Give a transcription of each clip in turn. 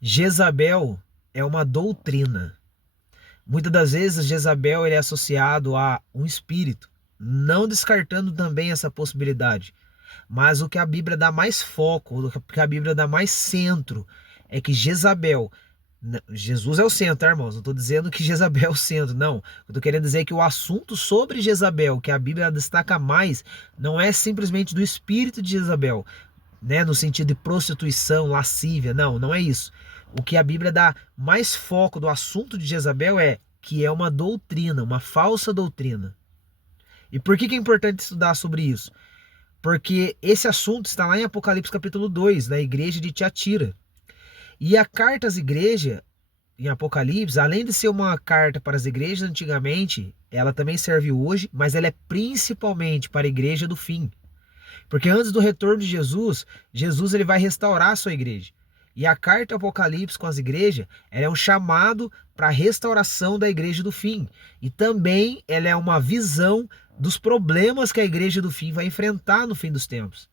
Jezabel é uma doutrina. Muitas das vezes Jezabel ele é associado a um espírito, não descartando também essa possibilidade. Mas o que a Bíblia dá mais foco, o que a Bíblia dá mais centro, é que Jezabel, Jesus é o centro, tá, irmãos? Não estou dizendo que Jezabel é o centro, não. Eu estou querendo dizer que o assunto sobre Jezabel, que a Bíblia destaca mais, não é simplesmente do espírito de Jezabel, né, no sentido de prostituição, lascívia, não, não é isso. O que a Bíblia dá mais foco do assunto de Jezabel é que é uma doutrina, uma falsa doutrina. E por que é importante estudar sobre isso? Porque esse assunto está lá em Apocalipse capítulo 2, na igreja de Tiatira. E a carta às igrejas, em Apocalipse, além de ser uma carta para as igrejas antigamente, ela também serve hoje, mas ela é principalmente para a igreja do fim. Porque antes do retorno de Jesus, Jesus ele vai restaurar a sua igreja. E a carta Apocalipse com as igrejas, ela é um chamado para a restauração da igreja do fim. E também ela é uma visão dos problemas que a igreja do fim vai enfrentar no fim dos tempos.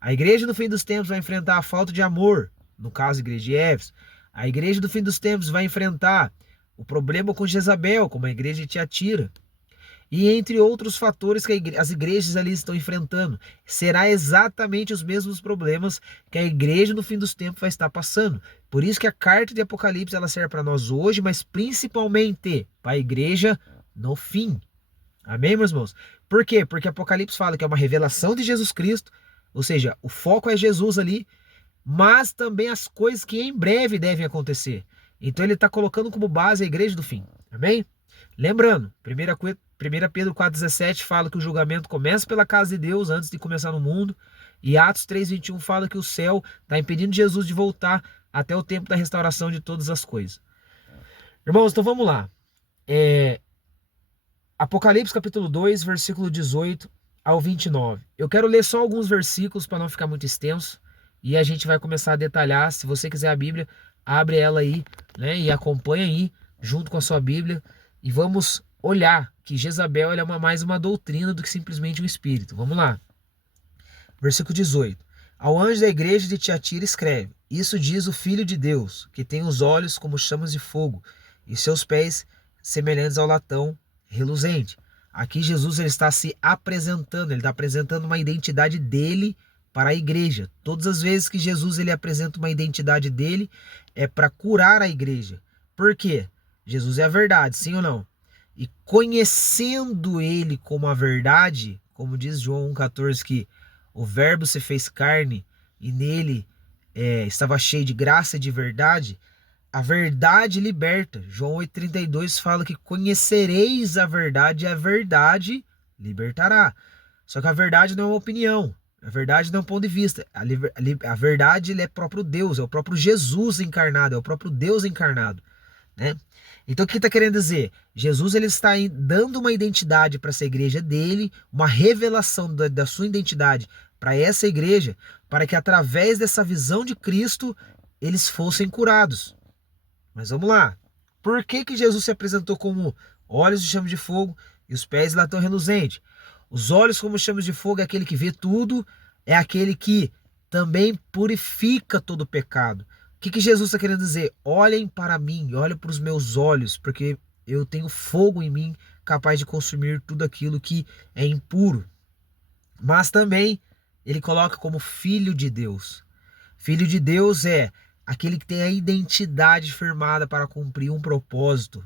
A igreja no fim dos tempos vai enfrentar a falta de amor, no caso a igreja de Éfeso. A igreja do fim dos tempos vai enfrentar o problema com Jezabel, como a igreja de Tiatira. E entre outros fatores que as igrejas ali estão enfrentando, será exatamente os mesmos problemas que a igreja no fim dos tempos vai estar passando. Por isso que a carta de Apocalipse ela serve para nós hoje, mas principalmente para a igreja no fim. Amém, meus irmãos? Por quê? Porque Apocalipse fala que é uma revelação de Jesus Cristo, ou seja, o foco é Jesus ali, mas também as coisas que em breve devem acontecer. Então ele está colocando como base a igreja do fim. Amém? Lembrando, 1 Pedro 4,17 fala que o julgamento começa pela casa de Deus antes de começar no mundo. E Atos 3,21 fala que o céu está impedindo Jesus de voltar até o tempo da restauração de todas as coisas. Irmãos, então vamos lá. Apocalipse capítulo 2, versículo 18 ao 29. Eu quero ler só alguns versículos para não ficar muito extenso. E a gente vai começar a detalhar. Se você quiser a Bíblia, abre ela aí, né? E acompanha aí, junto com a sua Bíblia. E vamos olhar que Jezabel ela é mais uma doutrina do que simplesmente um espírito. Vamos lá. Versículo 18. Ao anjo da igreja de Tiatira escreve: Isso diz o Filho de Deus, que tem os olhos como chamas de fogo, e seus pés semelhantes ao latão reluzente. Aqui Jesus ele está se apresentando, ele está apresentando uma identidade dele para a igreja. Todas as vezes que Jesus ele apresenta uma identidade dele, é para curar a igreja. Por quê? Jesus é a verdade, sim ou não? E conhecendo ele como a verdade, como diz João 1,14, que o verbo se fez carne e nele estava cheio de graça e de verdade, a verdade liberta. João 8,32 fala que conhecereis a verdade e a verdade libertará. Só que a verdade não é uma opinião. A verdade não é um ponto de vista. A verdade ele é próprio Deus, é o próprio Jesus encarnado, é o próprio Deus encarnado, né? Então o que está querendo dizer? Jesus ele está dando uma identidade para essa igreja dele, uma revelação da sua identidade para essa igreja, para que através dessa visão de Cristo eles fossem curados. Mas vamos lá. Por que que Jesus se apresentou como olhos de chama de fogo e os pés de latão reluzente? Os olhos como chamas de fogo é aquele que vê tudo, é aquele que também purifica todo o pecado. O que que Jesus está querendo dizer? Olhem para mim, olhem para os meus olhos, porque eu tenho fogo em mim capaz de consumir tudo aquilo que é impuro. Mas também ele coloca como filho de Deus. Filho de Deus é aquele que tem a identidade firmada para cumprir um propósito.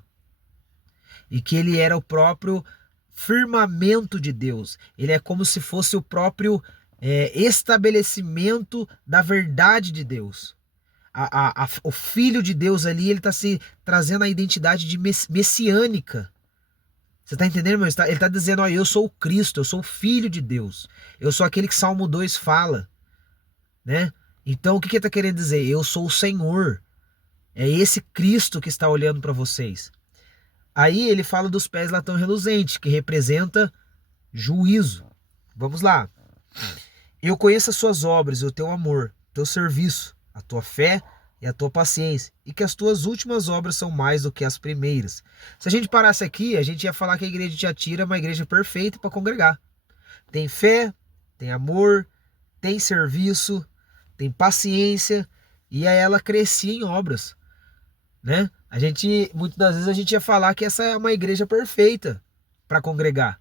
E que ele era o próprio firmamento de Deus. Ele é como se fosse o próprio estabelecimento da verdade de Deus. O Filho de Deus ali, ele está se trazendo a identidade de messiânica. Você está entendendo, irmão? Ele está dizendo, ó, eu sou o Cristo, eu sou o Filho de Deus. Eu sou aquele que Salmo 2 fala, né? Então, o que ele está querendo dizer? Eu sou o Senhor. É esse Cristo que está olhando para vocês. Aí ele fala dos pés latão reluzente, que representa juízo. Vamos lá. Eu conheço as suas obras, o teu amor, o teu serviço, a tua fé e a tua paciência, e que as tuas últimas obras são mais do que as primeiras. Se a gente parasse aqui, a gente ia falar que a igreja de Tiatira é uma igreja perfeita para congregar. Tem fé, tem amor, tem serviço, tem paciência e aí ela crescia em obras, né? A gente, muitas das vezes a gente ia falar que essa é uma igreja perfeita para congregar.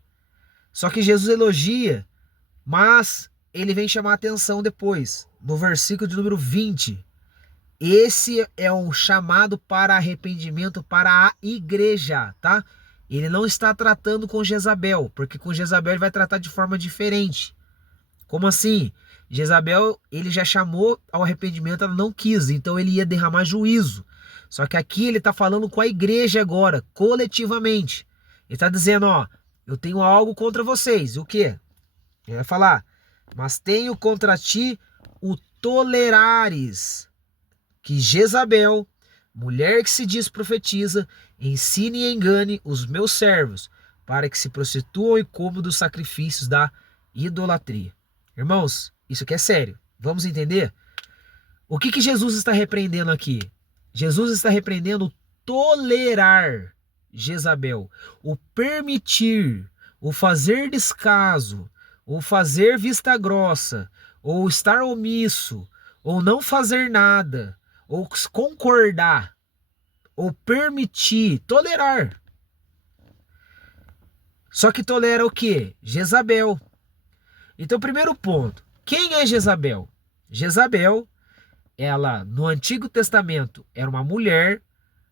Só que Jesus elogia, mas ele vem chamar a atenção depois, no versículo de número 20. Esse é um chamado para arrependimento para a igreja, tá? Ele não está tratando com Jezabel, porque com Jezabel ele vai tratar de forma diferente. Como assim? Jezabel, ele já chamou ao arrependimento, ela não quis, então ele ia derramar juízo. Só que aqui ele está falando com a igreja agora, coletivamente. Ele está dizendo, ó, eu tenho algo contra vocês. O quê? Ele vai falar, mas tenho contra ti o tolerares que Jezabel, mulher que se diz profetiza, ensine e engane os meus servos, para que se prostituam e comam dos sacrifícios da idolatria. Irmãos, isso aqui é sério. Vamos entender? O que Jesus está repreendendo aqui? Jesus está repreendendo tolerar Jezabel, o permitir, o fazer descaso, o fazer vista grossa, ou estar omisso, ou não fazer nada, ou concordar, ou permitir, tolerar. Só que tolera o quê? Jezabel. Então, primeiro ponto, quem é Jezabel? Jezabel, ela no Antigo Testamento era uma mulher,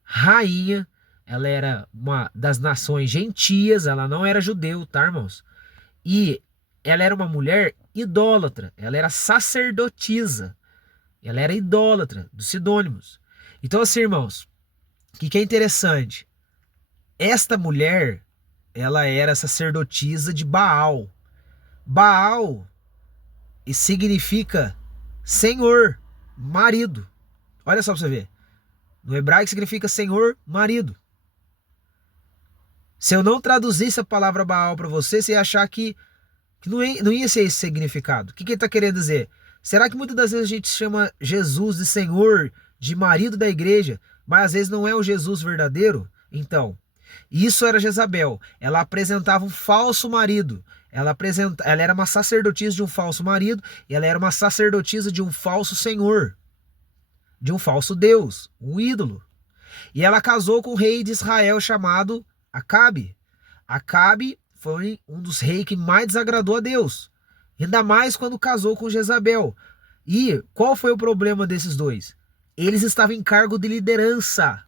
rainha, ela era uma das nações gentias, ela não era judeu, tá, irmãos? E ela era uma mulher idólatra, ela era sacerdotisa, ela era idólatra dos Sidônimos. Então, assim, irmãos, o que é interessante? Esta mulher, ela era sacerdotisa de Baal. Baal significa senhor, marido. Olha só pra você ver. No hebraico significa senhor, marido. Se eu não traduzisse a palavra Baal para você, você ia achar que não ia ser esse significado. O que ele está querendo dizer? Será que muitas das vezes a gente chama Jesus de Senhor, de marido da igreja, mas às vezes não é o Jesus verdadeiro? Então, isso era Jezabel. Ela apresentava um falso marido. Ela era uma sacerdotisa de um falso marido e ela era uma sacerdotisa de um falso senhor, de um falso Deus, um ídolo. E ela casou com um rei de Israel chamado Acabe. Acabe foi um dos reis que mais desagradou a Deus. Ainda mais quando casou com Jezabel. E qual foi o problema desses dois? Eles estavam em cargo de liderança,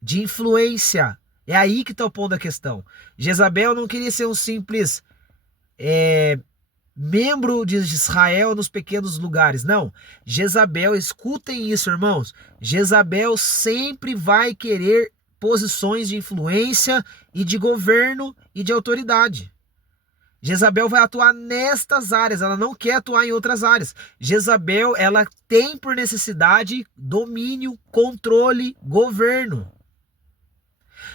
de influência. É aí que está o ponto da questão. Jezabel não queria ser um simples membro de Israel nos pequenos lugares. Não. Jezabel, escutem isso, irmãos. Jezabel sempre vai querer posições de influência e de governo e de autoridade. Jezabel vai atuar nestas áreas, ela não quer atuar em outras áreas. Jezabel, ela tem por necessidade domínio, controle, governo.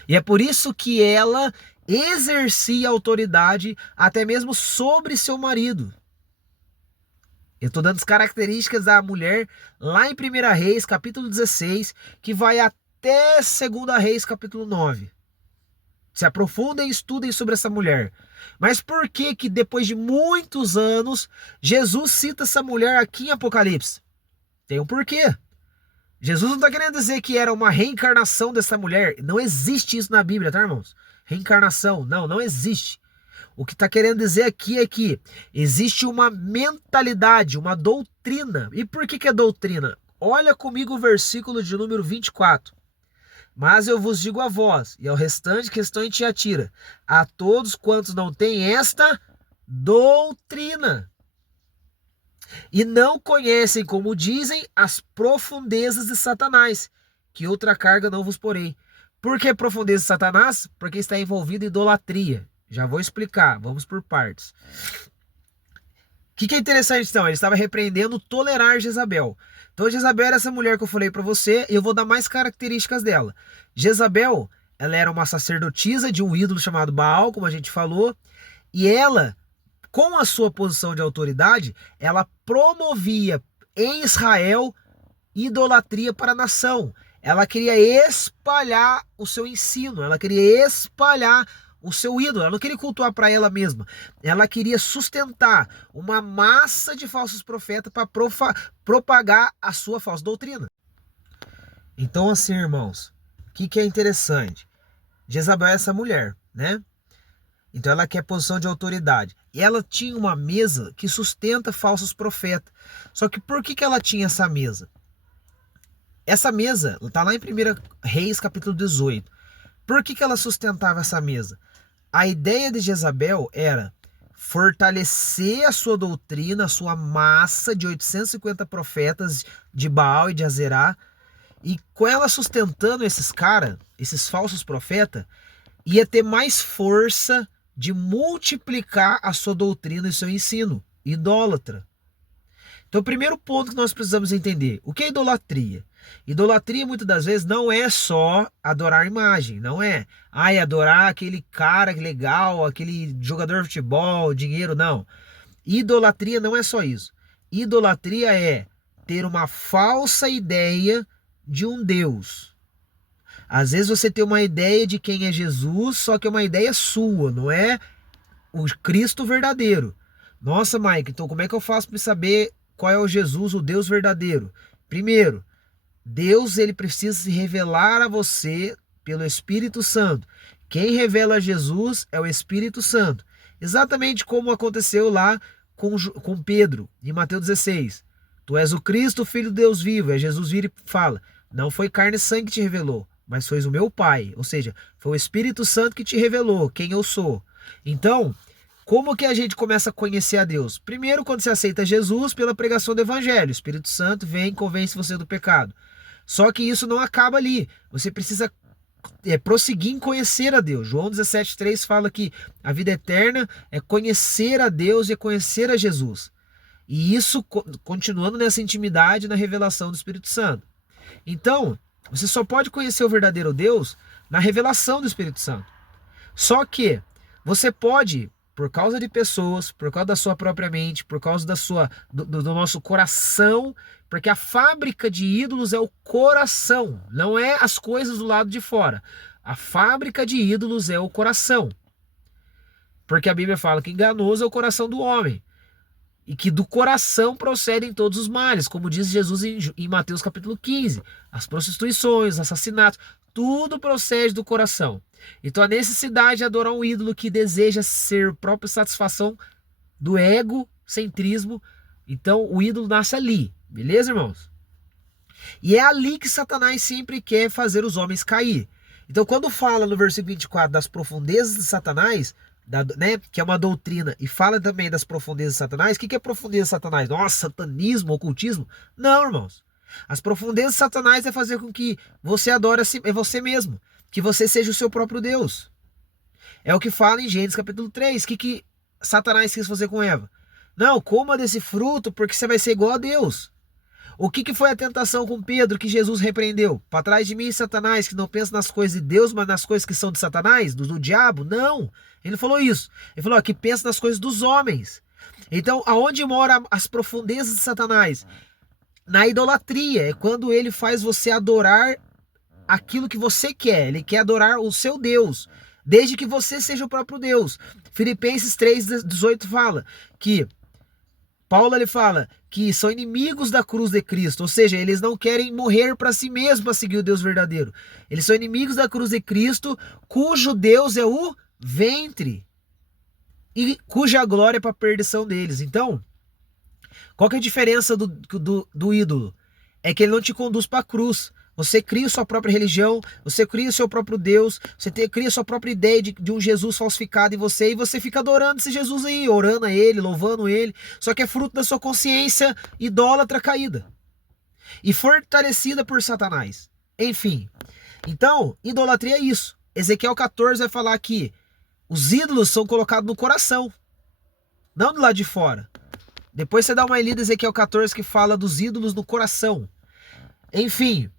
E é por isso que ela exercia autoridade até mesmo sobre seu marido. Eu estou dando as características da mulher lá em 1 Reis, capítulo 16, que vai até 2 Reis, capítulo 9. Se aprofundem e estudem sobre essa mulher. Mas por que que depois de muitos anos, Jesus cita essa mulher aqui em Apocalipse? Tem um porquê. Jesus não está querendo dizer que era uma reencarnação dessa mulher. Não existe isso na Bíblia, tá, irmãos? Reencarnação, não existe. O que está querendo dizer aqui é que existe uma mentalidade, uma doutrina. E por que é doutrina? Olha comigo o versículo de número 24. Mas eu vos digo a vós, e ao restante que estão em Tiatira, a todos quantos não têm esta doutrina, e não conhecem, como dizem, as profundezas de Satanás, que outra carga não vos porei. Por que profundeza de Satanás? Porque está envolvido em idolatria. Já vou explicar, vamos por partes. O que é interessante então? Ele estava repreendendo tolerar Jezabel. Então Jezabel era essa mulher que eu falei para você, e eu vou dar mais características dela. Jezabel, ela era uma sacerdotisa de um ídolo chamado Baal, como a gente falou, e ela, com a sua posição de autoridade, ela promovia em Israel idolatria para a nação. Ela queria espalhar o seu ensino, ela queria espalhar o seu ídolo, ela não queria cultuar para ela mesma. Ela queria sustentar uma massa de falsos profetas para propagar a sua falsa doutrina. Então, assim, irmãos, o que é interessante? Jezabel é essa mulher, né? Então ela quer posição de autoridade. E ela tinha uma mesa que sustenta falsos profetas. Só que por que ela tinha essa mesa? Essa mesa está lá em 1 Reis, capítulo 18. Por que ela sustentava essa mesa? A ideia de Jezabel era fortalecer a sua doutrina, a sua massa de 850 profetas de Baal e de Azerá. E com ela sustentando esses caras, esses falsos profetas, ia ter mais força de multiplicar a sua doutrina e seu ensino idólatra. Então, o primeiro ponto que nós precisamos entender, o que é idolatria? Idolatria, muitas das vezes, não é só adorar imagem, não é. Adorar aquele cara legal, aquele jogador de futebol, dinheiro, não. Idolatria não é só isso. Idolatria é ter uma falsa ideia de um Deus. Às vezes você tem uma ideia de quem é Jesus, só que é uma ideia sua, não é o Cristo verdadeiro. Nossa, Mike, então como é que eu faço para saber qual é o Jesus, o Deus verdadeiro? Primeiro, Deus ele precisa se revelar a você pelo Espírito Santo. Quem revela Jesus é o Espírito Santo. Exatamente como aconteceu lá com Pedro, em Mateus 16. Tu és o Cristo, o Filho de Deus vivo. Aí Jesus vira e fala, não foi carne e sangue que te revelou, mas foi o meu Pai. Ou seja, foi o Espírito Santo que te revelou quem eu sou. Então, como que a gente começa a conhecer a Deus? Primeiro, quando você aceita Jesus pela pregação do Evangelho. O Espírito Santo vem e convence você do pecado. Só que isso não acaba ali. Você precisa prosseguir em conhecer a Deus. João 17,3 fala que a vida eterna é conhecer a Deus e conhecer a Jesus. E isso continuando nessa intimidade na revelação do Espírito Santo. Então, você só pode conhecer o verdadeiro Deus na revelação do Espírito Santo. Só que você pode, por causa de pessoas, por causa da sua própria mente, por causa do nosso coração, porque a fábrica de ídolos é o coração, não é as coisas do lado de fora. A fábrica de ídolos é o coração. Porque a Bíblia fala que enganoso é o coração do homem. E que do coração procedem todos os males, como diz Jesus em Mateus capítulo 15. As prostituições, assassinatos, tudo procede do coração. Então a necessidade de adorar um ídolo que deseja ser própria satisfação do egocentrismo. Então o ídolo nasce ali, beleza, irmãos? E é ali que Satanás sempre quer fazer os homens cair. Então quando fala no versículo 24 das profundezas de Satanás, que é uma doutrina, e fala também das profundezas de Satanás. O que é profundeza de Satanás? Nossa, satanismo, ocultismo? Não, irmãos. As profundezas de Satanás é fazer com que você adore você mesmo, que você seja o seu próprio Deus. É o que fala em Gênesis capítulo 3. O que Satanás quis fazer com Eva? Não, coma desse fruto porque você vai ser igual a Deus. O que foi a tentação com Pedro que Jesus repreendeu? Para trás de mim, Satanás, que não pensa nas coisas de Deus, mas nas coisas que são de Satanás, do diabo? Não. Ele não falou isso. Ele falou que pensa nas coisas dos homens. Então, aonde mora as profundezas de Satanás? Na idolatria. É quando ele faz você adorar aquilo que você quer. Ele quer adorar o seu Deus, desde que você seja o próprio Deus. Filipenses 3,18 fala que Paulo ele fala que são inimigos da cruz de Cristo, ou seja, eles não querem morrer para si mesmos para seguir o Deus verdadeiro. Eles são inimigos da cruz de Cristo, cujo Deus é o ventre e cuja glória é para a perdição deles. Então, qual que é a diferença do ídolo? É que ele não te conduz para a cruz. Você cria sua própria religião, você cria o seu próprio Deus, você cria sua própria ideia de um Jesus falsificado em você e você fica adorando esse Jesus aí, orando a ele, louvando ele, só que é fruto da sua consciência idólatra caída e fortalecida por Satanás. Enfim, então, idolatria é isso. Ezequiel 14 vai falar que os ídolos são colocados no coração, não do lado de fora. Depois você dá uma lida em Ezequiel 14 que fala dos ídolos no coração. Enfim,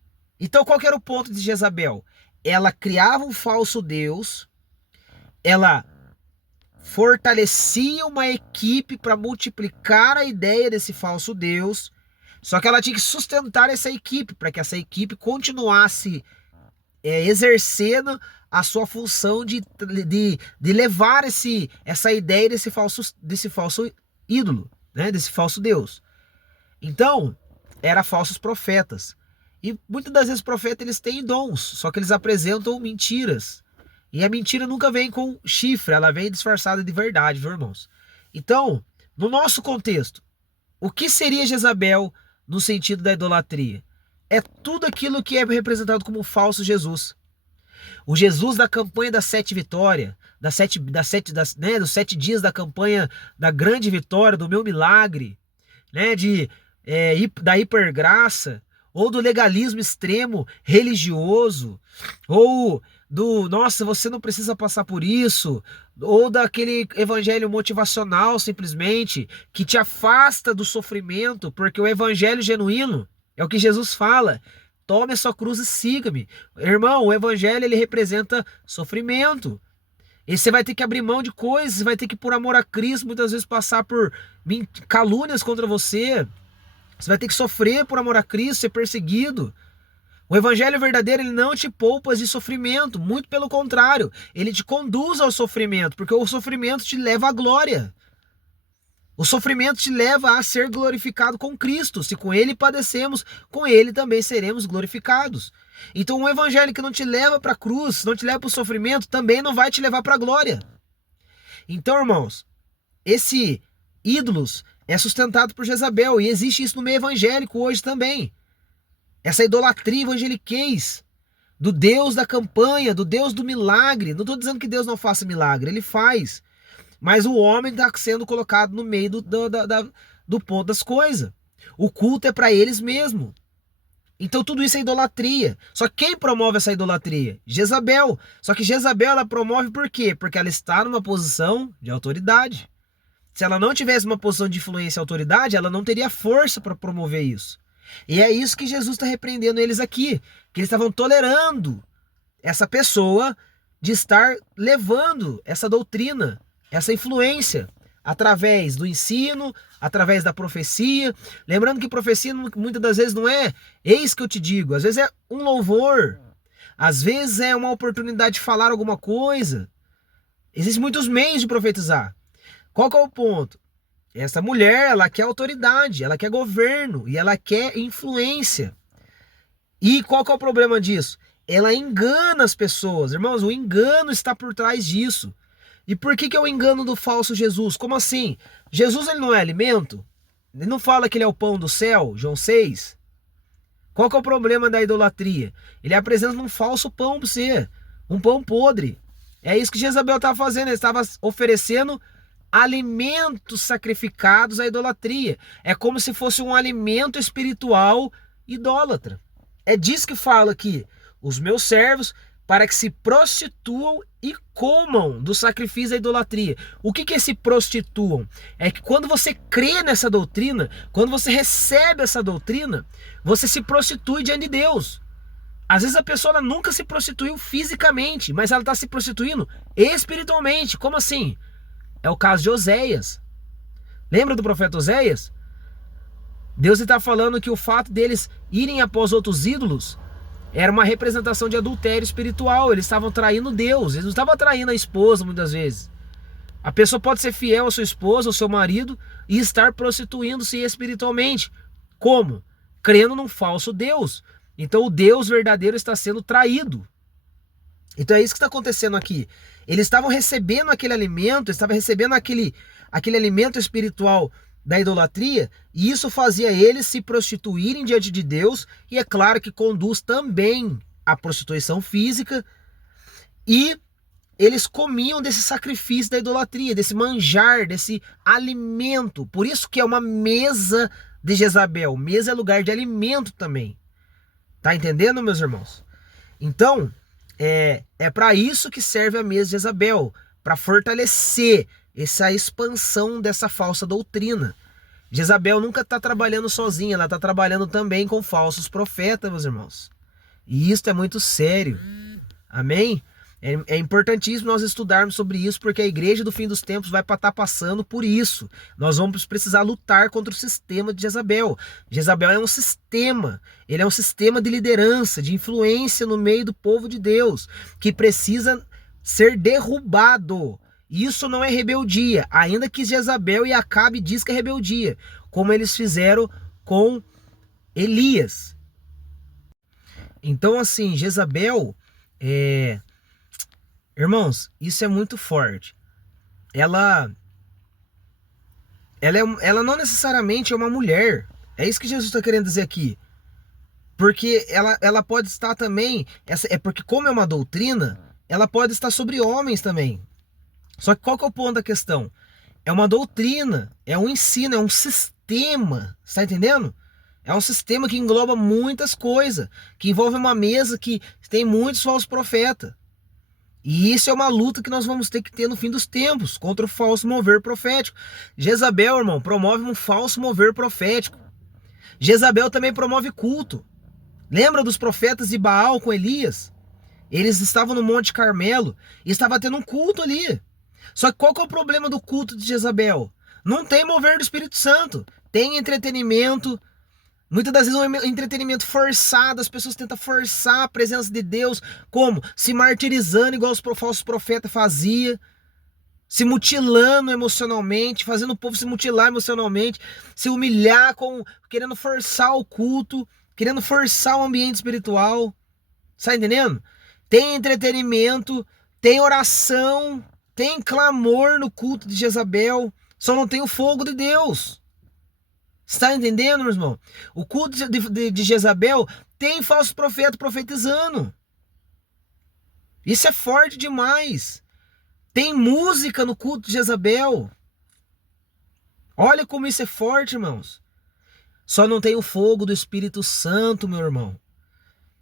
então qual que era o ponto de Jezabel? Ela criava um falso Deus, ela fortalecia uma equipe para multiplicar a ideia desse falso Deus, só que ela tinha que sustentar essa equipe, para que essa equipe continuasse exercendo a sua função de levar essa ideia desse falso ídolo, né? Desse falso Deus. Então, eram falsos profetas. E muitas das vezes profetas eles têm dons, só que eles apresentam mentiras. E a mentira nunca vem com chifre, ela vem disfarçada de verdade, viu, irmãos? Então, no nosso contexto, o que seria Jezabel no sentido da idolatria? É tudo aquilo que é representado como falso Jesus. O Jesus da campanha das 7 vitórias, dos 7 dias da campanha da grande vitória, do meu milagre, né, da hipergraça, ou do legalismo extremo religioso, ou do, nossa, você não precisa passar por isso, ou daquele evangelho motivacional simplesmente, que te afasta do sofrimento, porque o evangelho genuíno é o que Jesus fala. Tome a sua cruz e siga-me. Irmão, o evangelho ele representa sofrimento. E você vai ter que abrir mão de coisas, você vai ter que, por amor a Cristo, muitas vezes passar por calúnias contra você. Você vai ter que sofrer por amor a Cristo, ser perseguido. O evangelho verdadeiro, ele não te poupa de sofrimento, muito pelo contrário, ele te conduz ao sofrimento, porque o sofrimento te leva à glória. O sofrimento te leva a ser glorificado com Cristo. Se com ele padecemos, com ele também seremos glorificados. Então, um evangelho que não te leva para a cruz, não te leva para o sofrimento, também não vai te levar para a glória. Então, irmãos, esse ídolos é sustentado por Jezabel, e existe isso no meio evangélico hoje também. Essa idolatria evangeliquez do Deus da campanha, do Deus do milagre. Não estou dizendo que Deus não faça milagre, ele faz. Mas o homem está sendo colocado no meio do ponto das coisas. O culto é para eles mesmos. Então tudo isso é idolatria. Só que quem promove essa idolatria? Jezabel. Só que Jezabel ela promove por quê? Porque ela está numa posição de autoridade. Se ela não tivesse uma posição de influência e autoridade, ela não teria força para promover isso. E é isso que Jesus está repreendendo eles aqui. Que eles estavam tolerando essa pessoa de estar levando essa doutrina, essa influência, através do ensino, através da profecia. Lembrando que profecia muitas das vezes não é eis que eu te digo. Às vezes é um louvor. Às vezes é uma oportunidade de falar alguma coisa. Existem muitos meios de profetizar. Qual que é o ponto? Essa mulher, ela quer autoridade, ela quer governo e ela quer influência. E qual que é o problema disso? Ela engana as pessoas. Irmãos, o engano está por trás disso. E por que é o engano do falso Jesus? Como assim? Jesus ele não é alimento? Ele não fala que ele é o pão do céu, João 6? Qual que é o problema da idolatria? Ele apresenta um falso pão para você, um pão podre. É isso que Jezabel estava fazendo, ele estava oferecendo alimentos sacrificados à idolatria. É como se fosse um alimento espiritual idólatra. É disso que fala aqui. Os meus servos, para que se prostituam e comam do sacrifício da idolatria. O que é se prostituam? É que quando você crê nessa doutrina, quando você recebe essa doutrina, você se prostitui diante de Deus. Às vezes a pessoa ela nunca se prostituiu fisicamente, mas ela está se prostituindo espiritualmente. Como assim? É o caso de Oséias. Lembra do profeta Oséias? Deus está falando que o fato deles irem após outros ídolos era uma representação de adultério espiritual. Eles estavam traindo Deus. Eles não estavam traindo a esposa muitas vezes. A pessoa pode ser fiel à sua esposa, ao seu marido e estar prostituindo-se espiritualmente. Como? Crendo num falso Deus. Então o Deus verdadeiro está sendo traído. Então é isso que está acontecendo aqui. Eles estavam recebendo aquele alimento, estavam recebendo aquele alimento espiritual da idolatria, e isso fazia eles se prostituírem diante de Deus, e é claro que conduz também à prostituição física, e eles comiam desse sacrifício da idolatria, desse manjar, desse alimento. Por isso que é uma mesa de Jezabel. Mesa é lugar de alimento também. Tá entendendo, meus irmãos? Então, é para isso que serve a mesa de Jezabel, para fortalecer essa expansão dessa falsa doutrina. Jezabel nunca está trabalhando sozinha, ela está trabalhando também com falsos profetas, meus irmãos. E isso é muito sério. Amém? É importantíssimo nós estudarmos sobre isso, porque a igreja do fim dos tempos vai estar passando por isso. Nós vamos precisar lutar contra o sistema de Jezabel. Jezabel é um sistema, ele é um sistema de liderança, de influência no meio do povo de Deus, que precisa ser derrubado. Isso não é rebeldia, ainda que Jezabel e Acabe diz que é rebeldia, como eles fizeram com Elias. Então, assim, Jezabel irmãos, isso é muito forte. Ela, ela não necessariamente é uma mulher. É isso que Jesus está querendo dizer aqui. Porque ela pode estar também. É porque, como é uma doutrina, ela pode estar sobre homens também. Só que qual que é o ponto da questão? É uma doutrina, é um ensino, é um sistema. Está entendendo? É um sistema que engloba muitas coisas, que envolve uma mesa que tem muitos falsos profetas. E isso é uma luta que nós vamos ter que ter no fim dos tempos, contra o falso mover profético. Jezabel, irmão, promove um falso mover profético. Jezabel também promove culto. Lembra dos profetas de Baal com Elias? Eles estavam no Monte Carmelo e estava tendo um culto ali. Só que qual que é o problema do culto de Jezabel? Não tem mover do Espírito Santo. Tem entretenimento. Muitas das vezes é um entretenimento forçado, as pessoas tentam forçar a presença de Deus, como? Se martirizando igual os falsos profetas faziam, se mutilando emocionalmente, fazendo o povo se mutilar emocionalmente, se humilhar, querendo forçar o culto, querendo forçar o ambiente espiritual. Está entendendo? Tem entretenimento, tem oração, tem clamor no culto de Jezabel, só não tem o fogo de Deus. Está entendendo, meu irmão? O culto de Jezabel tem falso profeta profetizando. Isso é forte demais. Tem música no culto de Jezabel. Olha como isso é forte, irmãos. Só não tem o fogo do Espírito Santo, meu irmão.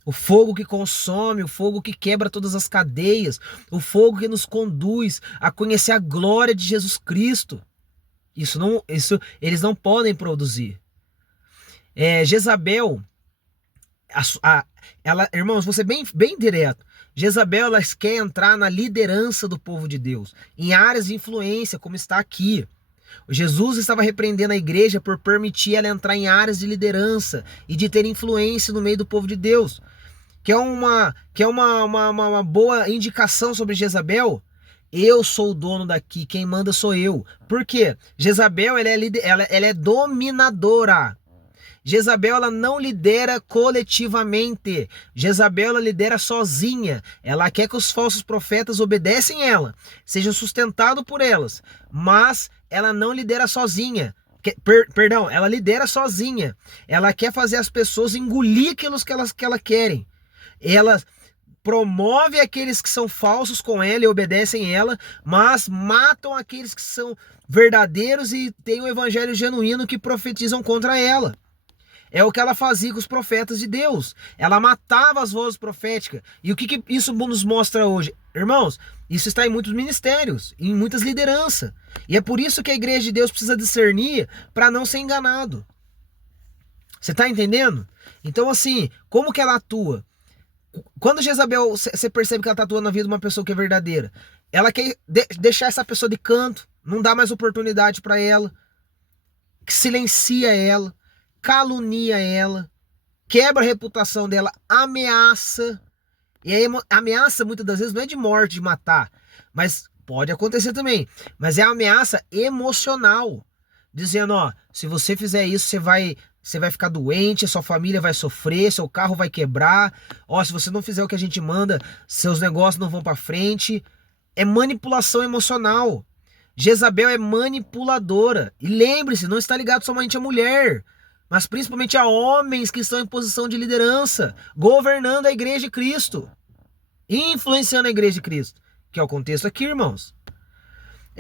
O fogo que consome, o fogo que quebra todas as cadeias, o fogo que nos conduz a conhecer a glória de Jesus Cristo. Isso eles não podem produzir. Jezabel, irmãos, vou ser bem direto. Jezabel, ela quer entrar na liderança do povo de Deus, em áreas de influência, como está aqui. Jesus estava repreendendo a igreja por permitir ela entrar em áreas de liderança e de ter influência no meio do povo de Deus. Quer uma boa indicação sobre Jezabel? Eu sou o dono daqui, quem manda sou eu. Por quê? Jezabel, ela é dominadora. Jezabel, ela não lidera coletivamente. Jezabel, ela lidera sozinha. Ela quer que os falsos profetas obedecem ela, sejam sustentados por elas. Mas ela não lidera sozinha. Perdão, ela lidera sozinha. Ela quer fazer as pessoas engolir aquilo que ela querem. Ela promove aqueles que são falsos com ela e obedecem ela, mas matam aqueles que são verdadeiros e têm o evangelho genuíno que profetizam contra ela. É o que ela fazia com os profetas de Deus. Ela matava as vozes proféticas. E o que isso nos mostra hoje? Irmãos, isso está em muitos ministérios, em muitas lideranças. E é por isso que a igreja de Deus precisa discernir para não ser enganado. Você está entendendo? Então, assim, como que ela atua? Quando Jezabel, você percebe que ela está atuando na vida de uma pessoa que é verdadeira, ela quer deixar essa pessoa de canto, não dá mais oportunidade para ela, silencia ela, calunia ela, quebra a reputação dela, ameaça. E aí, ameaça muitas das vezes não é de morte, de matar, mas pode acontecer também. Mas é ameaça emocional, dizendo, ó, se você fizer isso, você vai ficar doente, a sua família vai sofrer, seu carro vai quebrar. Ó, se você não fizer o que a gente manda, seus negócios não vão para frente. É manipulação emocional. Jezabel é manipuladora. E lembre-se, não está ligado somente a mulher, mas principalmente a homens que estão em posição de liderança, governando a igreja de Cristo, influenciando a igreja de Cristo, que é o contexto aqui, irmãos.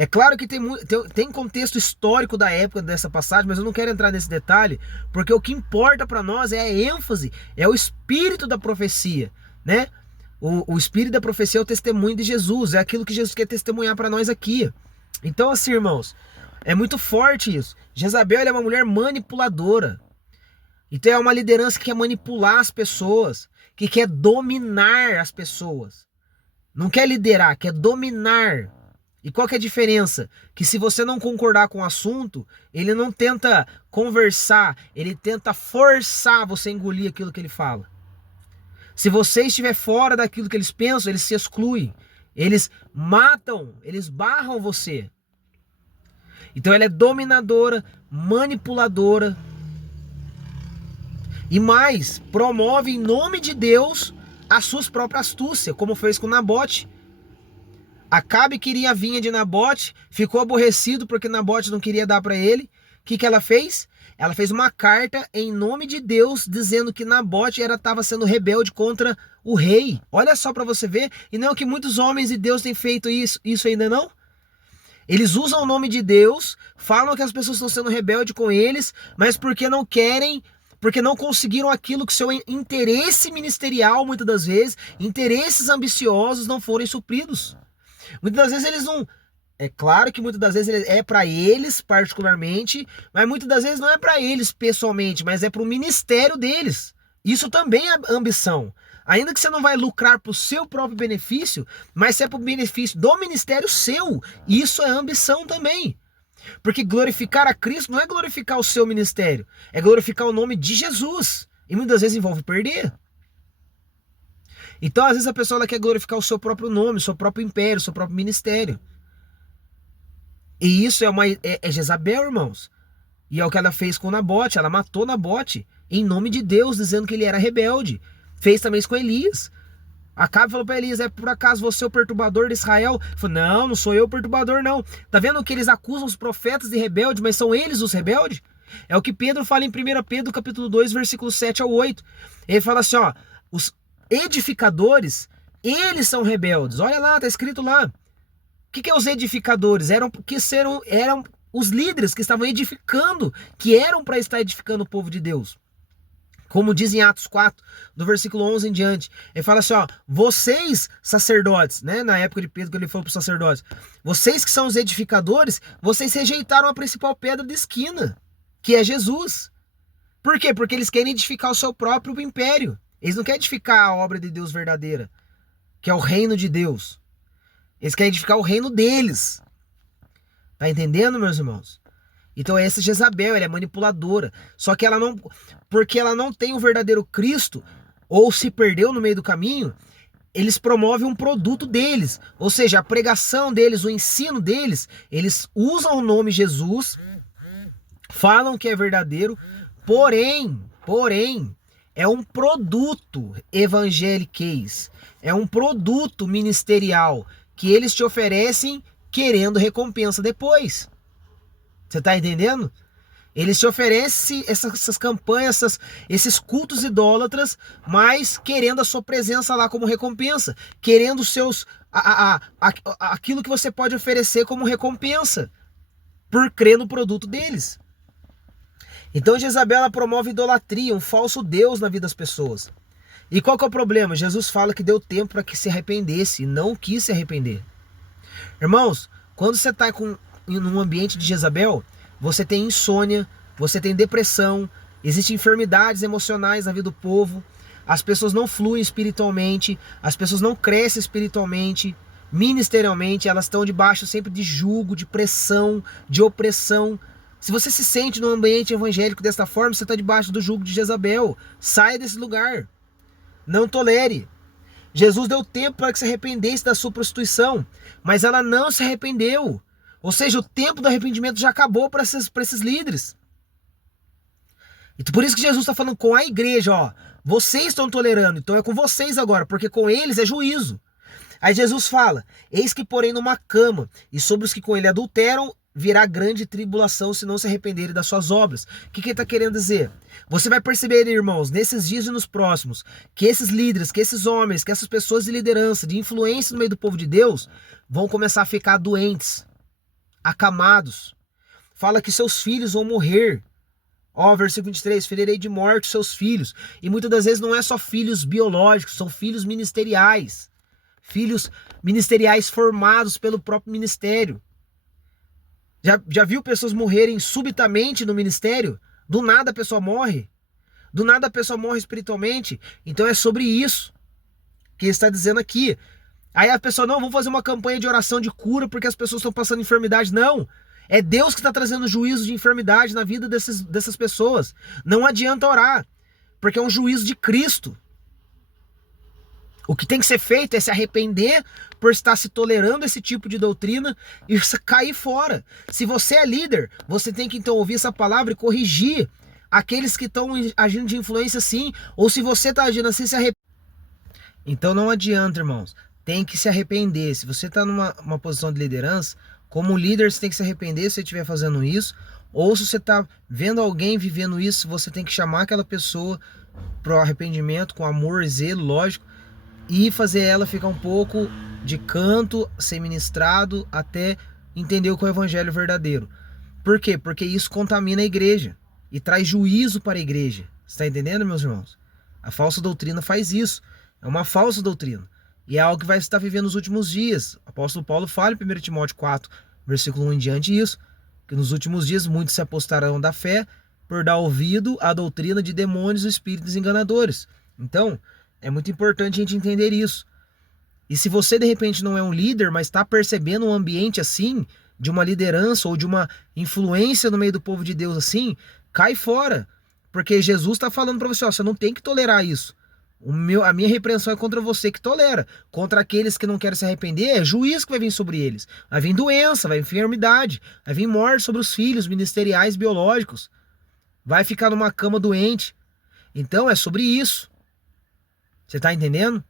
É claro que tem contexto histórico da época dessa passagem, mas eu não quero entrar nesse detalhe, porque o que importa para nós é a ênfase, é o espírito da profecia, né? O espírito da profecia é o testemunho de Jesus, é aquilo que Jesus quer testemunhar para nós aqui. Então, assim, irmãos, é muito forte isso. Jezabel é uma mulher manipuladora. Então é uma liderança que quer manipular as pessoas, que quer dominar as pessoas. Não quer liderar, quer dominar. E qual que é a diferença? Que se você não concordar com o assunto, ele não tenta conversar, ele tenta forçar você a engolir aquilo que ele fala. Se você estiver fora daquilo que eles pensam, eles se excluem. Eles matam, eles barram você. Então ela é dominadora, manipuladora. E mais, promove em nome de Deus as suas próprias astúcias, como fez com Nabote. Acabe queria a vinha de Nabote, ficou aborrecido porque Nabote não queria dar para ele. O que ela fez? Ela fez uma carta em nome de Deus, dizendo que Nabote estava sendo rebelde contra o rei. Olha só para você ver. E não é o que muitos homens de Deus têm feito isso ainda não? Eles usam o nome de Deus, falam que as pessoas estão sendo rebeldes com eles, mas porque não querem, porque não conseguiram aquilo que seu interesse ministerial, muitas das vezes, interesses ambiciosos não forem supridos. Muitas das vezes eles não... É claro que muitas das vezes é para eles particularmente, mas muitas das vezes não é para eles pessoalmente, mas é para o ministério deles. Isso também é ambição. Ainda que você não vai lucrar para o seu próprio benefício, mas se é para o benefício do ministério seu, isso é ambição também. Porque glorificar a Cristo não é glorificar o seu ministério, é glorificar o nome de Jesus. E muitas vezes envolve perder. Então, às vezes, a pessoa ela quer glorificar o seu próprio nome, o seu próprio império, o seu próprio ministério. E isso é Jezabel, irmãos. E é o que ela fez com Nabote. Ela matou Nabote em nome de Deus, dizendo que ele era rebelde. Fez também isso com Elias. Acabe falou para Elias, é por acaso você o perturbador de Israel? Ele falou, não sou eu o perturbador, não. Tá vendo que eles acusam os profetas de rebeldes, mas são eles os rebeldes? É o que Pedro fala em 1 Pedro, capítulo 2, versículo 7 ao 8. Ele fala assim, ó, os edificadores, eles são rebeldes. Olha lá, tá escrito lá. O que é os edificadores? Eram os líderes que estavam edificando, que eram para estar edificando o povo de Deus. Como diz em Atos 4, do versículo 11 em diante. Ele fala assim, ó, vocês sacerdotes, né, na época de Pedro que ele falou para os sacerdotes, vocês que são os edificadores, vocês rejeitaram a principal pedra de esquina, que é Jesus. Por quê? Porque eles querem edificar o seu próprio império. Eles não querem edificar a obra de Deus verdadeira, que é o reino de Deus. Eles querem edificar o reino deles. Tá entendendo, meus irmãos? Então essa Jezabel, ela é manipuladora. Só que ela não... Porque ela não tem o verdadeiro Cristo, ou se perdeu no meio do caminho, eles promovem um produto deles. Ou seja, a pregação deles, o ensino deles, eles usam o nome Jesus, falam que é verdadeiro, porém, é um produto evangeliquez, é um produto ministerial que eles te oferecem querendo recompensa depois. Você tá entendendo? Eles te oferecem essas campanhas, esses cultos idólatras, mas querendo a sua presença lá como recompensa, querendo aquilo que você pode oferecer como recompensa, por crer no produto deles. Então Jezabel promove idolatria, um falso Deus na vida das pessoas. E qual que é o problema? Jesus fala que deu tempo para que se arrependesse e não quis se arrepender. Irmãos, quando você está em um ambiente de Jezabel, você tem insônia, você tem depressão, existem enfermidades emocionais na vida do povo, as pessoas não fluem espiritualmente, as pessoas não crescem espiritualmente, ministerialmente, elas estão debaixo sempre de jugo, de pressão, de opressão. Se você se sente num ambiente evangélico desta forma, você está debaixo do jugo de Jezabel. Saia desse lugar. Não tolere. Jesus deu tempo para que se arrependesse da sua prostituição, mas ela não se arrependeu. Ou seja, o tempo do arrependimento já acabou para esses líderes. E por isso que Jesus está falando com a igreja, ó. Vocês estão tolerando, então é com vocês agora, porque com eles é juízo. Aí Jesus fala, eis que porém numa cama, e sobre os que com ele adulteram, virá grande tribulação se não se arrependerem das suas obras. O que ele está querendo dizer? Você vai perceber, irmãos, nesses dias e nos próximos, que esses líderes, que esses homens, que essas pessoas de liderança, de influência no meio do povo de Deus, vão começar a ficar doentes, acamados. Fala que seus filhos vão morrer. Ó, versículo 23, ferirei de morte seus filhos. E muitas das vezes não é só filhos biológicos, são filhos ministeriais. Filhos ministeriais formados pelo próprio ministério. Já viu pessoas morrerem subitamente no ministério? Do nada a pessoa morre. Do nada a pessoa morre espiritualmente. Então é sobre isso que ele está dizendo aqui. Aí a pessoa, não, vamos fazer uma campanha de oração de cura porque as pessoas estão passando enfermidade. Não, é Deus que está trazendo juízo de enfermidade na vida dessas pessoas. Não adianta orar, porque é um juízo de Cristo. O que tem que ser feito é se arrepender por estar se tolerando esse tipo de doutrina e cair fora. Se você é líder, você tem que então ouvir essa palavra e corrigir aqueles que estão agindo de influência sim, ou se você está agindo assim, se arrepender. Então não adianta, irmãos. Tem que se arrepender. Se você está numa posição de liderança, como líder você tem que se arrepender se você estiver fazendo isso, ou se você está vendo alguém vivendo isso, você tem que chamar aquela pessoa para o arrependimento, com amor e zelo, lógico, e fazer ela ficar um pouco de canto, ser ministrado, até entender o que é o evangelho verdadeiro. Por quê? Porque isso contamina a igreja e traz juízo para a igreja. Você está entendendo, meus irmãos? A falsa doutrina faz isso. É uma falsa doutrina. E é algo que vai estar vivendo nos últimos dias. O apóstolo Paulo fala em 1 Timóteo 4, versículo 1 em diante isso, que nos últimos dias muitos se apostarão da fé por dar ouvido à doutrina de demônios e espíritos enganadores. Então, é muito importante a gente entender isso. E se você de repente não é um líder, mas está percebendo um ambiente assim, de uma liderança ou de uma influência no meio do povo de Deus assim, cai fora. Porque Jesus está falando para você, ó, você não tem que tolerar isso. A minha repreensão é contra você que tolera. Contra aqueles que não querem se arrepender, é juízo que vai vir sobre eles. Vai vir doença, vai vir enfermidade, vai vir morte sobre os filhos ministeriais biológicos. Vai ficar numa cama doente. Então é sobre isso. Você está entendendo?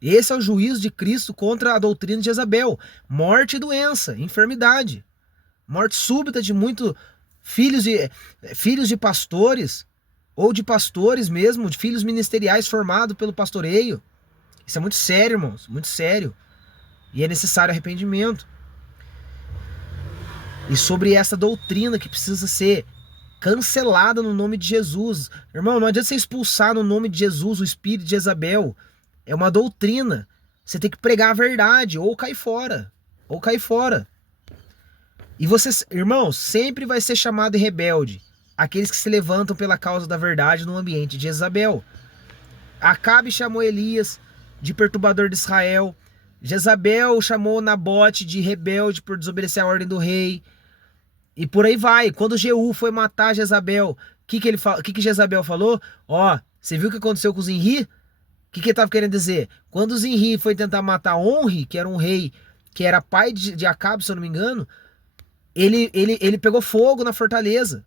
Esse é o juízo de Cristo contra a doutrina de Jezabel. Morte e doença, enfermidade. Morte súbita de muitos filhos de pastores, ou de pastores mesmo, de filhos ministeriais formados pelo pastoreio. Isso é muito sério, irmãos, muito sério. E é necessário arrependimento. E sobre essa doutrina que precisa ser cancelada no nome de Jesus. Irmão, não adianta você expulsar no nome de Jesus o espírito de Jezabel. É uma doutrina. Você tem que pregar a verdade, ou cair fora. Ou cair fora. E você, irmãos, sempre vai ser chamado de rebelde aqueles que se levantam pela causa da verdade no ambiente de Jezabel. Acabe chamou Elias de perturbador de Israel. Jezabel chamou Nabote de rebelde por desobedecer a ordem do rei. E por aí vai. Quando Jeú foi matar Jezabel, o que Jezabel falou? Ó, você viu o que aconteceu com o Zinri? O que ele estava querendo dizer? Quando o Zinri foi tentar matar Onri, que era um rei, que era pai de Acabe, se eu não me engano, ele pegou fogo na fortaleza.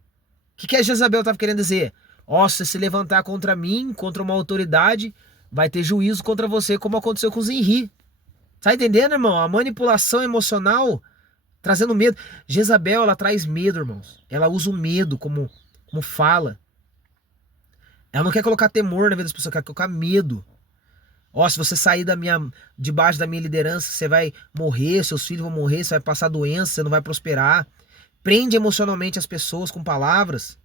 O que a Jezabel estava querendo dizer? Ó, se se levantar contra mim, contra uma autoridade, vai ter juízo contra você, como aconteceu com o Zinri. Tá entendendo, irmão? A manipulação emocional trazendo medo. Jezabel, ela traz medo, irmãos. Ela usa o medo como fala. Ela não quer colocar temor na vida das pessoas, ela quer colocar medo. Ó, se você sair debaixo da minha liderança, você vai morrer, seus filhos vão morrer, você vai passar doença, você não vai prosperar. Prende emocionalmente as pessoas com palavras.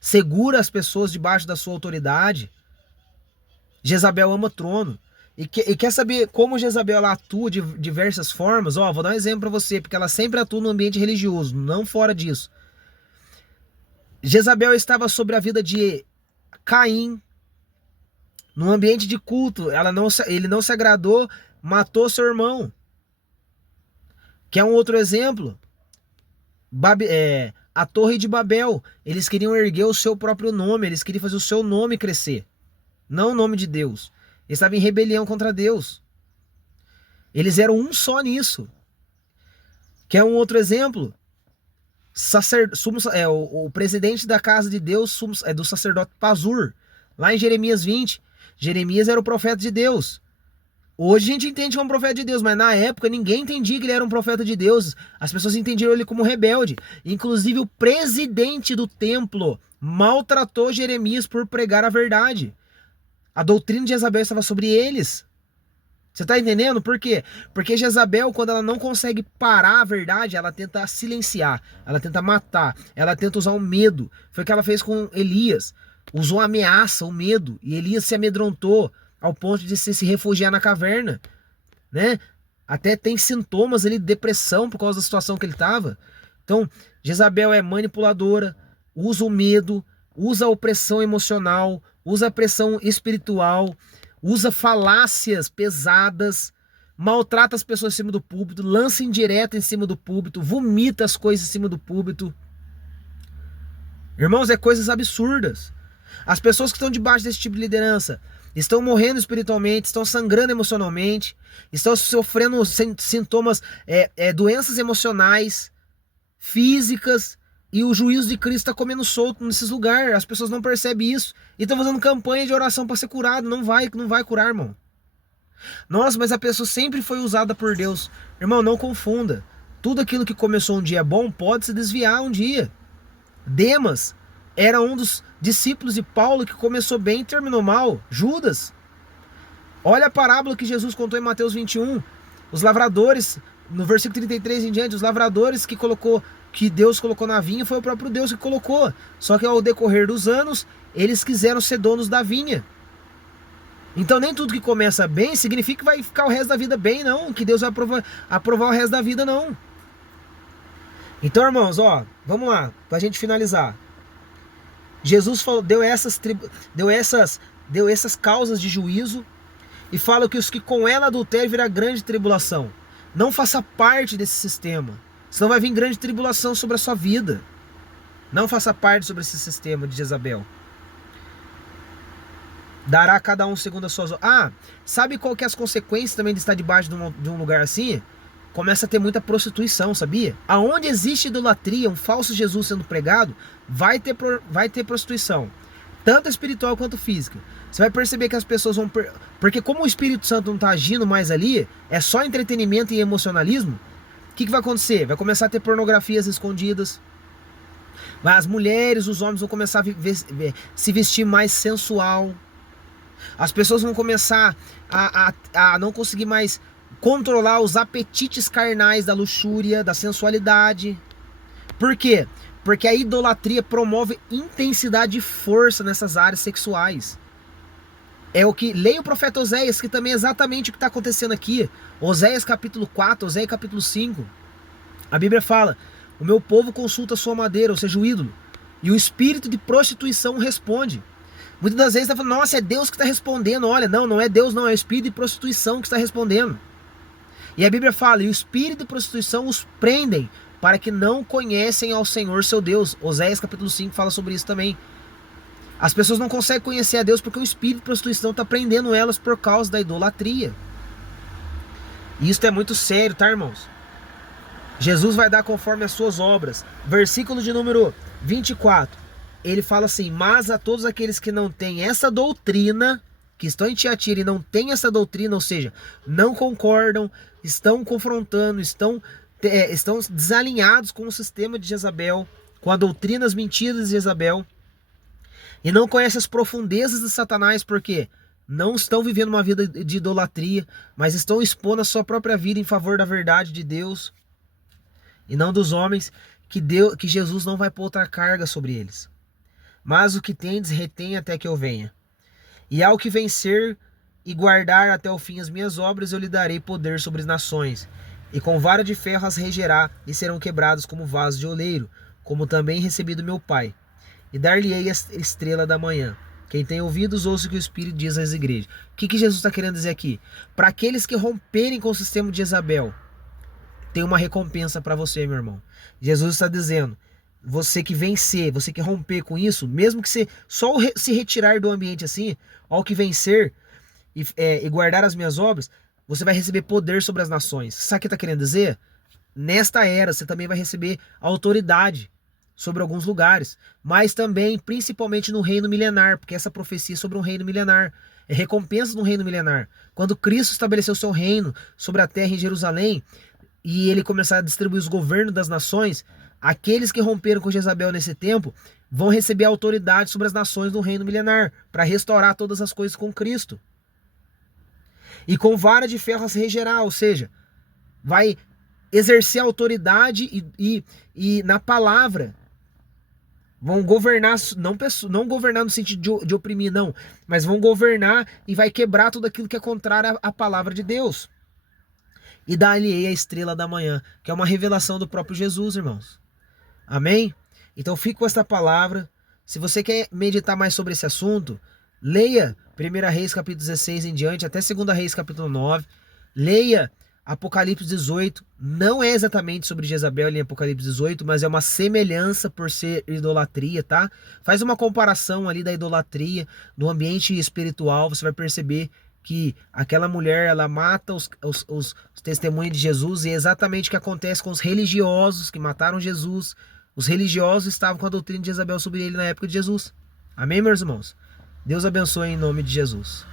Segura as pessoas debaixo da sua autoridade. Jezabel ama trono. E quer saber como Jezabel ela atua de diversas formas? Ó, vou dar um exemplo para você, porque ela sempre atua no ambiente religioso, não fora disso. Jezabel estava sobre a vida de Caim, no ambiente de culto. Ele não se agradou, matou seu irmão. Quer um outro exemplo? A Torre de Babel. Eles queriam erguer o seu próprio nome, eles queriam fazer o seu nome crescer, não o nome de Deus. Eles estavam em rebelião contra Deus. Eles eram um só nisso. Quer um outro exemplo? O presidente da casa de Deus do sacerdote Pazur. Lá em Jeremias 20. Jeremias era o profeta de Deus. Hoje a gente entende como profeta de Deus, mas na época ninguém entendia que ele era um profeta de Deus. As pessoas entendiam ele como rebelde. Inclusive o presidente do templo maltratou Jeremias por pregar a verdade. A doutrina de Jezabel estava sobre eles. Você está entendendo? Por quê? Porque Jezabel, quando ela não consegue parar a verdade, ela tenta silenciar, ela tenta matar, ela tenta usar o medo. Foi o que ela fez com Elias. Usou a ameaça, o medo, e Elias se amedrontou ao ponto de se refugiar na caverna, né? Até tem sintomas ali de depressão por causa da situação que ele estava. Então, Jezabel é manipuladora, usa o medo, usa a opressão emocional, usa a pressão espiritual, usa falácias pesadas maltrata as pessoas em cima do púlpito, lança indireta em cima do púlpito, vomita as coisas em cima do púlpito. Irmãos, é coisas absurdas. As pessoas que estão debaixo desse tipo de liderança estão morrendo espiritualmente, estão sangrando emocionalmente, estão sofrendo sintomas, doenças emocionais, físicas, e o juízo de Cristo está comendo solto nesses lugares. As pessoas não percebem isso e estão fazendo campanha de oração para ser curado. Não vai curar, irmão. Nossa, mas a pessoa sempre foi usada por Deus. Irmão, não confunda. Tudo aquilo que começou um dia bom pode se desviar um dia. Demas era um dos discípulos de Paulo que começou bem e terminou mal. Judas. Olha a parábola que Jesus contou em Mateus 21. Os lavradores, no versículo 33 em diante, os lavradores que Deus colocou na vinha, foi o próprio Deus que colocou. Só que ao decorrer dos anos, eles quiseram ser donos da vinha. Então nem tudo que começa bem significa que vai ficar o resto da vida bem, não. Que Deus vai aprovar o resto da vida, não. Então, irmãos, vamos lá, pra gente finalizar. Jesus deu essas causas de juízo e fala que os que com ela adulteram virá grande tribulação. Não faça parte desse sistema, senão vai vir grande tribulação sobre a sua vida. Não faça parte sobre esse sistema de Jezabel. Dará a cada um segundo as suas... sabe qual que é as consequências também de estar debaixo de um lugar assim? Começa a ter muita prostituição, sabia? Aonde existe idolatria, um falso Jesus sendo pregado, vai ter prostituição. Tanto espiritual quanto física. Você vai perceber que as pessoas vão... Porque como o Espírito Santo não está agindo mais ali, é só entretenimento e emocionalismo, o que vai acontecer? Vai começar a ter pornografias escondidas. As mulheres, os homens vão começar a se vestir mais sensual. As pessoas vão começar a não conseguir mais controlar os apetites carnais da luxúria, da sensualidade. Por quê? Porque a idolatria promove intensidade e força nessas áreas sexuais. É o que... Leia o profeta Oséias, que também é exatamente o que está acontecendo aqui. Oséias capítulo 4, Oséias capítulo 5. A Bíblia fala: o meu povo consulta a sua madeira, ou seja, o ídolo, e o espírito de prostituição responde. Muitas das vezes está falando: nossa, é Deus que está respondendo. Olha, não é Deus, não, é o espírito de prostituição que está respondendo. E a Bíblia fala: e o espírito de prostituição os prendem, para que não conhecem ao Senhor seu Deus. Oséias capítulo 5 fala sobre isso também. As pessoas não conseguem conhecer a Deus porque o espírito de prostituição está prendendo elas por causa da idolatria. E isso é muito sério, tá, irmãos? Jesus vai dar conforme as suas obras. Versículo de número 24. Ele fala assim: mas a todos aqueles que não têm essa doutrina, que estão em Tiatira e não têm essa doutrina, ou seja, não concordam, estão confrontando, estão desalinhados com o sistema de Jezabel, com a doutrina, as mentiras de Jezabel, e não conhecem as profundezas de Satanás, porque não estão vivendo uma vida de idolatria, mas estão expondo a sua própria vida em favor da verdade de Deus e não dos homens, que Jesus não vai pôr outra carga sobre eles. Mas o que tendes, retém até que eu venha. E ao que vencer e guardar até o fim as minhas obras, eu lhe darei poder sobre as nações, e com vara de ferro as regerá, e serão quebrados como vasos de oleiro, como também recebi do meu Pai. E dar-lhe-ei a estrela da manhã. Quem tem ouvidos, ouça o que o Espírito diz às igrejas. O que Jesus está querendo dizer aqui? Para aqueles que romperem com o sistema de Jezabel, tem uma recompensa para você, meu irmão. Jesus está dizendo: você que vencer, você que romper com isso, mesmo que você só se retirar do ambiente assim, ao que vencer e guardar as minhas obras, você vai receber poder sobre as nações. Sabe o que está querendo dizer? Nesta era, você também vai receber autoridade sobre alguns lugares, mas também, principalmente no reino milenar, porque essa profecia é sobre um reino milenar, é recompensa no reino milenar. Quando Cristo estabeleceu o seu reino sobre a terra em Jerusalém, e ele começar a distribuir os governos das nações, aqueles que romperam com Jezabel nesse tempo vão receber autoridade sobre as nações do reino milenar, para restaurar todas as coisas com Cristo. E com vara de ferro as regerá, ou seja, vai exercer autoridade e na palavra. Vão governar, não governar no sentido de oprimir, não, mas vão governar e vai quebrar tudo aquilo que é contrário à palavra de Deus. E dar-lhe-ei a estrela da manhã, que é uma revelação do próprio Jesus, irmãos. Amém? Então fique com esta palavra. Se você quer meditar mais sobre esse assunto, leia 1 Reis capítulo 16 em diante, até 2 Reis capítulo 9. Leia Apocalipse 18, não é exatamente sobre Jezabel em Apocalipse 18, mas é uma semelhança por ser idolatria, tá? Faz uma comparação ali da idolatria no ambiente espiritual, você vai perceber que aquela mulher, ela mata os testemunhos de Jesus, e é exatamente o que acontece com os religiosos que mataram Jesus. Os religiosos estavam com a doutrina de Jezabel sobre ele na época de Jesus. Amém, meus irmãos? Deus abençoe em nome de Jesus.